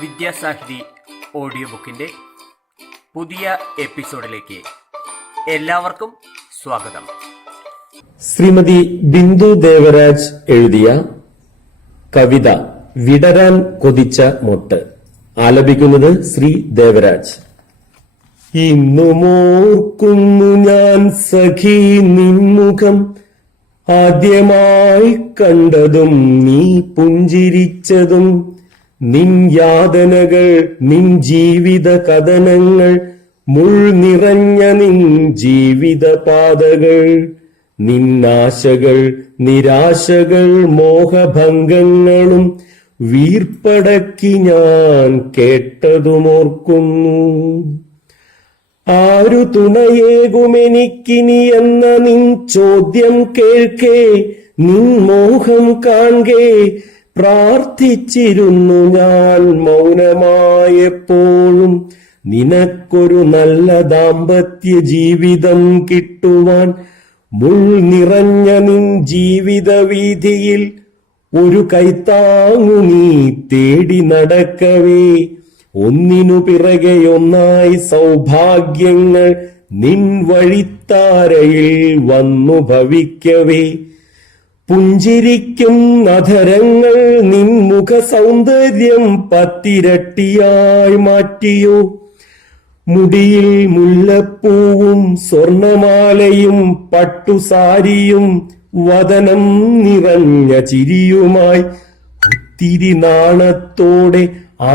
Vidyasahithi audio ബുക്കിൻ്റെ പുതിയ എപ്പിസോഡിലേക്ക് എല്ലാവർക്കും സ്വാഗതം. ശ്രീമതി ബിന്ദു ദേവരാജ് എഴുതിയ കവിത വിടരാൻ കൊതിച്ച മൊട്ട്. ആലപിക്കുന്നത് ശ്രീ ദേവരാജ്. ഇന്നുമോർക്കുന്നു ഞാൻ സഖി നിൻമുഖം, ആദ്യമായി കണ്ടതും നീ പുഞ്ചിരിച്ചതും. നിൻ യാതനകൾ, നിൻ ജീവിത കഥനങ്ങൾ, മുൾ നിറഞ്ഞ നിൻ ജീവിത പാതകൾ, നിന്നാശകൾ നിരാശകൾ മോഹഭംഗങ്ങളും വീർപ്പടക്കി ഞാൻ കേട്ടതുമോർക്കുന്നു. ആരു തുണയേകുമെനിക്കിനി എന്ന നിൻ ചോദ്യം കേൾക്കേ, നിൻ മോഹം കാൺകേ പ്രാർത്ഥിച്ചിരുന്നു ഞാൻ മൗനമായെപ്പോഴും. നിനക്കൊരു നല്ല ദാമ്പത്യ ജീവിതം കിട്ടുവാൻ മുൾ നിറഞ്ഞ നിൻ ജീവിത വീതിയിൽ ഒരു കൈത്താങ്ങു നീ തേടി നടക്കവേ. ഒന്നിനു പിറകെ ഒന്നായി സൗഭാഗ്യങ്ങൾ നിൻ വഴിത്താരയിൽ വന്നു ഭവിക്കവേ. പുഞ്ചിരിക്കും അധരങ്ങൾ നിൻ മുഖ സൗന്ദര്യം പത്തിരട്ടിയായി മാറ്റിയോ. മുടിയിൽ മുല്ലപ്പൂവും സ്വർണമാലയും പട്ടുസാരിയും വദനം നിറഞ്ഞ ചിരിയുമായി ഒത്തിരി നാണത്തോടെ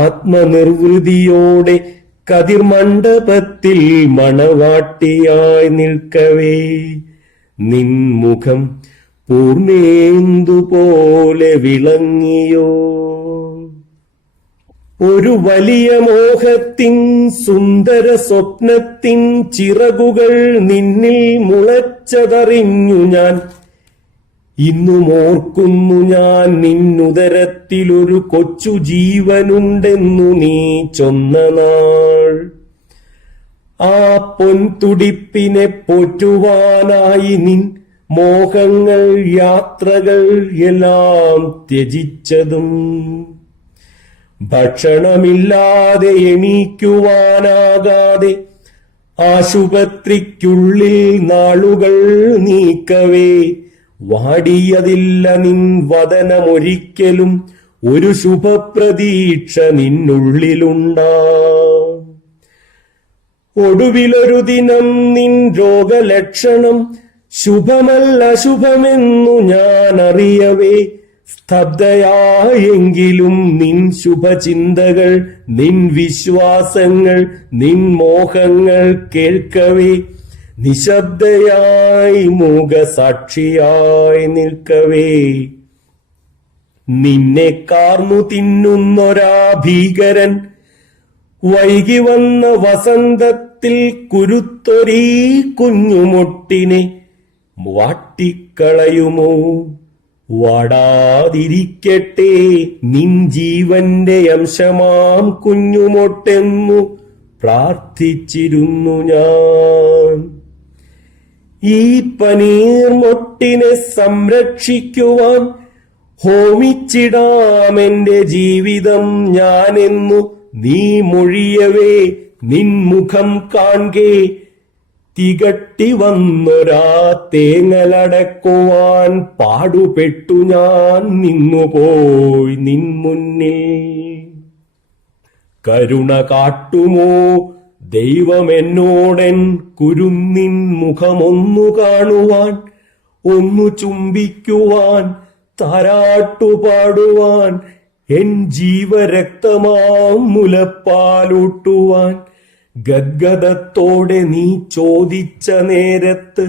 ആത്മനിർവൃതിയോടെ കതിർമണ്ഡപത്തിൽ മണവാട്ടിയായി നിൽക്കവേ. നിൻ മുഖം പൂർണേന്ദു പോലെ വിളങ്ങിയോ. ഒരു വലിയ മോഹത്തിൻ സുന്ദര സ്വപ്നത്തിൻ ചിറകുകൾ നിന്നിൽ മുളച്ചതറിഞ്ഞു ഞാൻ. ഇന്നുമോർക്കുന്നു ഞാൻ നിന്നുദരത്തിലൊരു കൊച്ചു ജീവനുണ്ടെന്നു നീ ചൊന്ന നാൾ. ആ പൊൻതുടിപ്പിനെ പോറ്റുവാനായി നിൻ മോഹങ്ങൾ യാത്രകൾ എല്ലാം ത്യജിച്ചതും. ഭക്ഷണമില്ലാതെ എണീക്കുവാനാകാതെ ആശുപത്രിക്കുള്ളിൽ നാളുകൾ നീക്കവേ. വാടിയതില്ല നിൻ വദനമൊരിക്കലും, ഒരു ശുഭപ്രതീക്ഷ നിന്നുള്ളിലുണ്ടാം. ഒടുവിലൊരു ദിനം നിൻ രോഗലക്ഷണം ശുഭമല്ല ശുഭമെന്നു ഞാൻ അറിയവേ. സ്തബ്ധയായെങ്കിലും നിൻ ശുഭചിന്തകൾ, നിൻ വിശ്വാസങ്ങൾ, നിൻ മോഹങ്ങൾ കേൾക്കവേ. നിശബ്ദയായി മൂകസാക്ഷിയായി നിൽക്കവേ. നിന്നെ കാർന്നു തിന്നുന്നൊരാ ഭീകരൻ വൈകി വന്ന വസന്തത്തിൽ കുരുത്തൊരീ കുഞ്ഞുമൊട്ടിനെ വാട്ടിക്കളയുമോ. വാടാതിരിക്കട്ടെ നിൻ ജീവന്റെ അംശമാം കുഞ്ഞുമൊട്ടെന്നു പ്രാർത്ഥിച്ചിരുന്നു ഞാൻ. ഈ പനീർമൊട്ടിനെ സംരക്ഷിക്കുവാൻ ഹോമിച്ചിടാമെന്റെ ജീവിതം ഞാനെന്നു നീ മൊഴിയവേ. നിൻ മുഖം കാൺകേ തികട്ടി വന്നൊരാ തേങ്ങലടക്കുവാൻ പാടുപെട്ടു ഞാൻ നിന്നുപോയി നിൻ മുന്നിൽ. കരുണ കാട്ടുമോ ദൈവമെന്നോടൻ കുരുന്നിൻ മുഖമൊന്നു കാണുവാൻ, ഒന്നു ചുംബിക്കുവാൻ, താരാട്ടുപാടുവാൻ, എൻ ജീവരക്തമാം മുലപ്പാലൂട്ടുവാൻ. ഗദ്ഗദത്തോടെ നീ ചോദിച്ച നേരത്ത്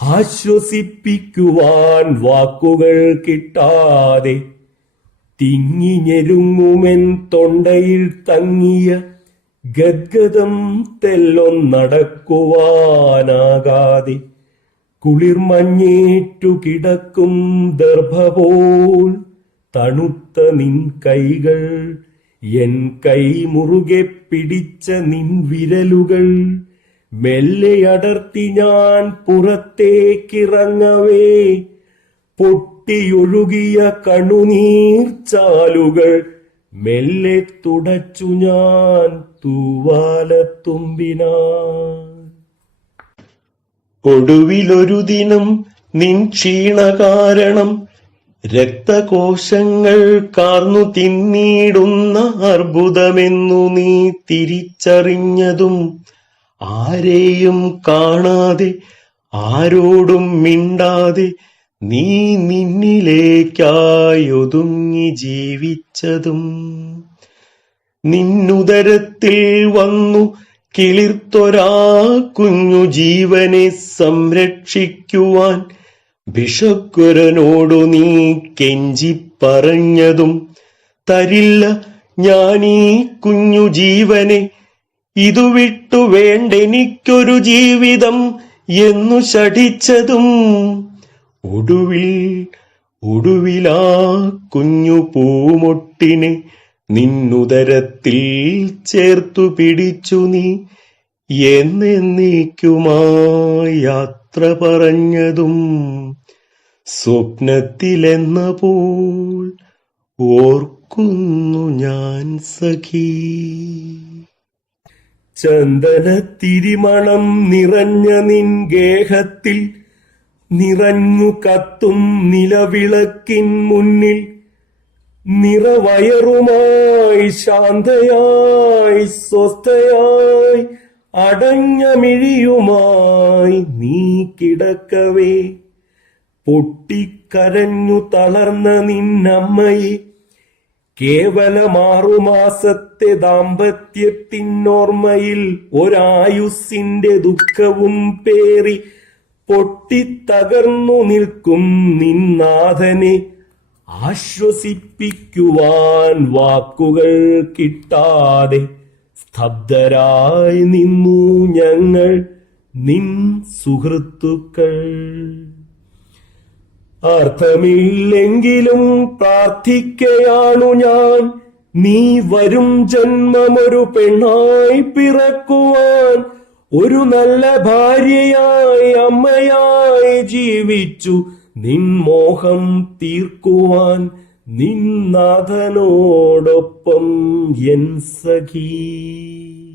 ആശ്വസിപ്പിക്കുവാൻ വാക്കുകൾ കിട്ടാതെ തിങ്ങി ഞെരുങ്ങുമെൻ തൊണ്ടയിൽ തങ്ങിയ ഗദ്ഗദം തെല്ലൊന്നടക്കുവാനാകാതെ കുളിർമഞ്ഞേറ്റു കിടക്കും ദർഭപോൽ തണുത്ത നിൻ കൈകൾ, എൻ കൈ മുറുകെ പിടിച്ച നിൻ വിരലുകൾ മെല്ലെ അടർത്തി ഞാൻ പുറത്തേക്കിറങ്ങവേ. പൊട്ടിയൊഴുകിയ കണ്ണുനീർ ചാലുകൾ മെല്ലെ തുടച്ചു ഞാൻ തൂവാലത്തുമ്പിനാൽ. ഒടുവിലൊരു ദിനം നിൻ ക്ഷീണ കാരണം രക്തകോശങ്ങൾ കാർന്നു തിന്നിടുന്ന അർബുദമെന്നു നീ തിരിച്ചറിഞ്ഞതും ആരെയും കാണാതെ ആരോടും മിണ്ടാതെ നീ നിന്നിലേക്കായി ഒതുങ്ങി ജീവിച്ചതും നിന്നുദരത്തിൽ വന്നു കിളിർത്തൊരാ കുഞ്ഞു ജീവനെ സംരക്ഷിക്കുവാൻ ഭിഷഗ്വരനോടു നീ കെഞ്ചിപ്പറഞ്ഞതും തരില്ല ഞാനീ കുഞ്ഞു ജീവനെ, ഇതു വിട്ടു വേണ്ടെനിക്കൊരു ജീവിതം എന്നു ശഠിച്ചതും ഒടുവിലാ കുഞ്ഞു പൂമൊട്ടിനെ നിന്നുദരത്തിൽ ചേർത്തു പിടിച്ചു നീ എന്നേക്കുമായി യാത്ര പറഞ്ഞതും സ്വപ്നത്തിലെന്ന പോൽ ഓർക്കുന്നു ഞാൻ സഖീ. ചന്ദനത്തിരിമണം നിറഞ്ഞ നിൻ ഗേഹത്തിൽ നിറഞ്ഞു കത്തും നിലവിളക്കിൻ മുന്നിൽ നിറവയറുമായി ശാന്തയായി സ്വസ്ഥയായി അടഞ്ഞ മിഴിയുമായി നീ കിടക്കവേ പൊട്ടിക്കരഞ്ഞു തളർന്ന നിന്നമ്മയെ കേവലമാറുമാസത്തെ ദാമ്പത്യത്തിനോർമ്മയിൽ ഒരായുസ്സിന്റെ ദുഃഖവും പേറി പൊട്ടിത്തകർന്നു നിൽക്കും നിന്നാഥനെ ആശ്വസിപ്പിക്കുവാൻ വാക്കുകൾ കിട്ടാതെ സ്തബ്ധരായി നിന്നു ഞങ്ങൾ നിൻ സുഹൃത്തുക്കൾ. അർത്ഥമില്ലെങ്കിലും പ്രാർത്ഥിക്കയാണു ഞാൻ, നീ വരും ജന്മമൊരു പെണ്ണായി പിറക്കുവാൻ, ഒരു നല്ല ഭാര്യയായി അമ്മയായി ജീവിച്ചു നിൻ മോഹം തീർക്കുവാൻ, നിൻ നാഥനോടൊപ്പം എൻ സഖീ.